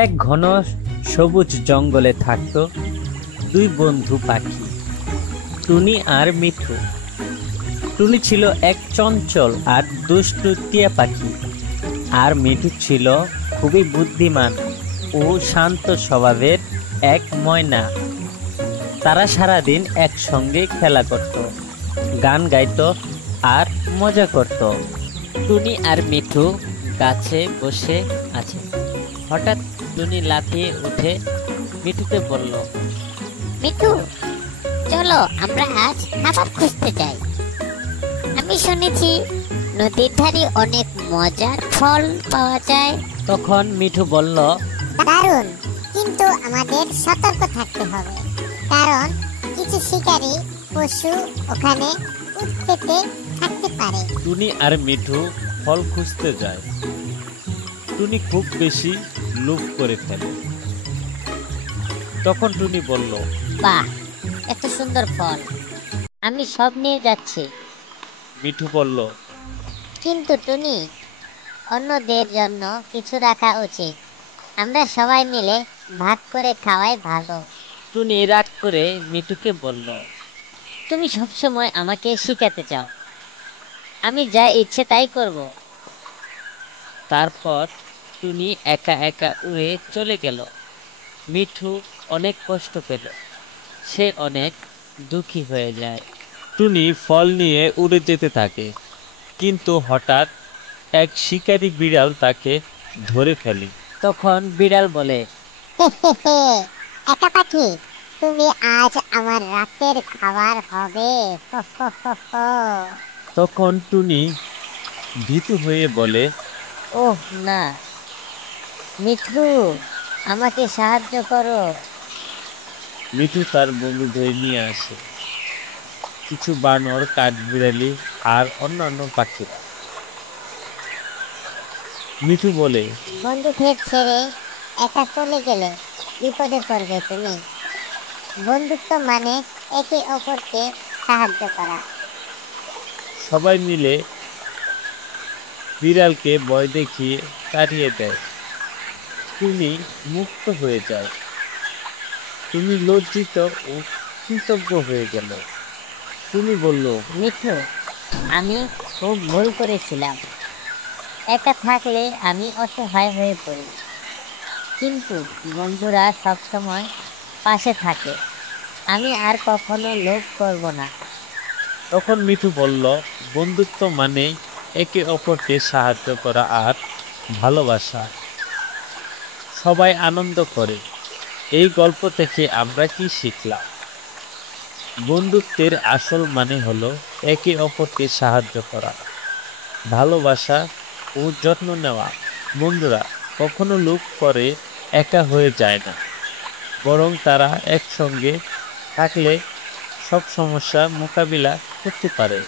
এক ঘন সবুজ জঙ্গলে থাকত দুই বন্ধু পাখি, টুনি আর মিঠু। টুনি ছিল এক চঞ্চল আর দুষ্টু টিয়া পাখি, আর মিঠু ছিল খুবই বুদ্ধিমান ও শান্ত স্বভাবের এক ময়না। তারা সারাদিন একসঙ্গে খেলা করত, গান গাইত আর মজা করত। টুনি আর মিঠু গাছে বসে আছে। হঠাৎ টুনি লাফিয়ে উঠে মিঠুকে বলল, মিঠু, চলো আমরা আজ খাবার খুঁজতে যাই। আমি শুনেছি নদীর ধারে অনেক মজার ফল পাওয়া যায়। তখন মিঠু বলল, দারুণ, কিন্তু আমাদের সতর্ক থাকতে হবে, কারণ কিছু শিকারী পশু ওখানে উৎপেতে থাকতে পারে। টুনি আর মিঠু ফল খুঁজতে যায়। টুনি খুব বেশি লোভ করে ফেলে। তখন টুনি বলল, বাহ, এত সুন্দর ফল, আমি সব নিয়ে যাচ্ছি। মিঠু বলল, কিন্তু টুনি, অন্যদের জন্য কিছু রাখা উচিত। আমরা সবাই মিলে ভাগ করে খাওয়াই ভালো। টুনি রাগ করে মিঠুকে বলল, তুমি সবসময় আমাকে শিখাতে চাও, আমি যা ইচ্ছে তাই করব। তারপর টুনি একা একা উড়ে চলে গেল। মিঠু অনেক কষ্ট পেল, সে অনেক দুঃখী হয়ে যায়। টুনি ফল নিয়ে উড়ে যেতে থাকে, কিন্তু হঠাৎ এক শিকারী বিড়াল তাকে ধরে ফেলে। তখন বিড়াল বলে, একা পাখি, তুমি আজ আমার রাতের খাবার হবে। তখন টুনি ভীতু হয়ে বলে, ওহ না, মিঠু, আমাকে সাহায্য করো। মিঠু তার বন্ধুদের নিয়ে আসে, কিছু বানর, কাঠবিড়ালি আর অন্যান্য পাখিরা। মিঠু বলে, বন্ধুদের ছেড়ে একা চলে গেলে বিপদে পড়বে তুমি। বন্ধুত্ব মানে একে অপরকে সাহায্য করা। সবাই মিলে বিড়ালকে ভয় দেখিয়ে তাড়িয়ে দেয়। টুনি মুক্ত হয়ে যায়। টুনি লজ্জিত ও কৃতজ্ঞ হয়ে গেল। টুনি বলল, মিঠু, আমি খুব ভুল করেছিলাম। একা থাকলে আমি অসহায় হয়ে পড়ি, কিন্তু বন্ধুরা সবসময় পাশে থাকে। আমি আর কখনো লোভ করব না। তখন মিঠু বলল, বন্ধুত্ব মানে একে অপরকে সাহায্য করা আর ভালোবাসা। সবাই আনন্দ করে। এই গল্প থেকে আমরা কি শিখলাম? বন্ধুত্বের আসল মানে হলো একে অপরকে সাহায্য করা, ভালোবাসা ও যত্ন নেওয়া। বন্ধুরা কখনো লোভ করে একা হয়ে যায় না, বরং তারা একসঙ্গে থাকলে সব সমস্যা মোকাবিলা করতে পারে।